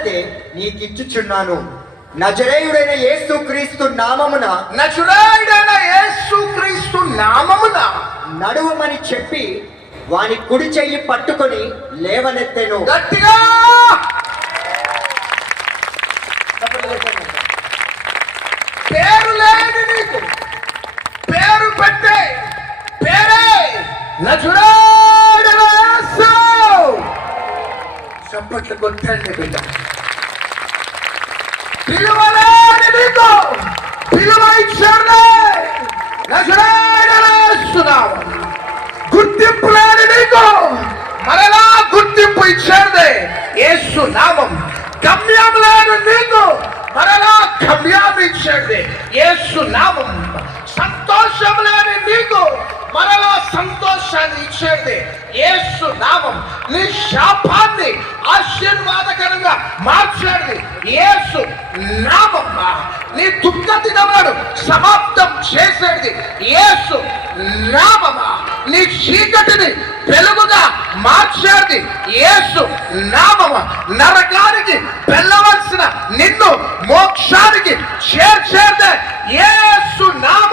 సంగతే నీకిచ్చుచున్నాను. నజరేయుడైన యేసుక్రీస్తు నామమున నడువమని చెప్పి వాని కుడి చెయ్యి పట్టుకొని లేవనెత్తెను. గట్టిగా పేరు లేని నీకు పేరు పెట్టే పేరే నజరేయుడైన యేసు. చప్పట్లు కొట్టండి బిడ్డ. పిలువలేని నీకు పిలువ ఇచ్చాడు నజరేయుడైన యేసు నామం. గుర్తింపు లేని నీకు మరలా గుర్తింపు ఇచ్చేదే యేసు నామం. గమ్యం లేని నీకు మరలా గమ్యాన్ని ఇచ్చేదే యేసు నామం. సంతోషం లేని నీకు మరలా సంతోషాన్ని ఇచ్చేది యేసు నామం. నీ శాపాన్ని ఆశీర్వాదకరంగా మార్చేది యేసు నామం. నీ దుఃఖదినములను సమాప్తం చేసేది యేసు నామమా. నీ చీకటిని వెలుగుగా మార్చేది యేసు నామమా. నరకానికి వెళ్ళవలసిన నిన్ను మోక్షానికి చేర్చేదే యేసు నామం.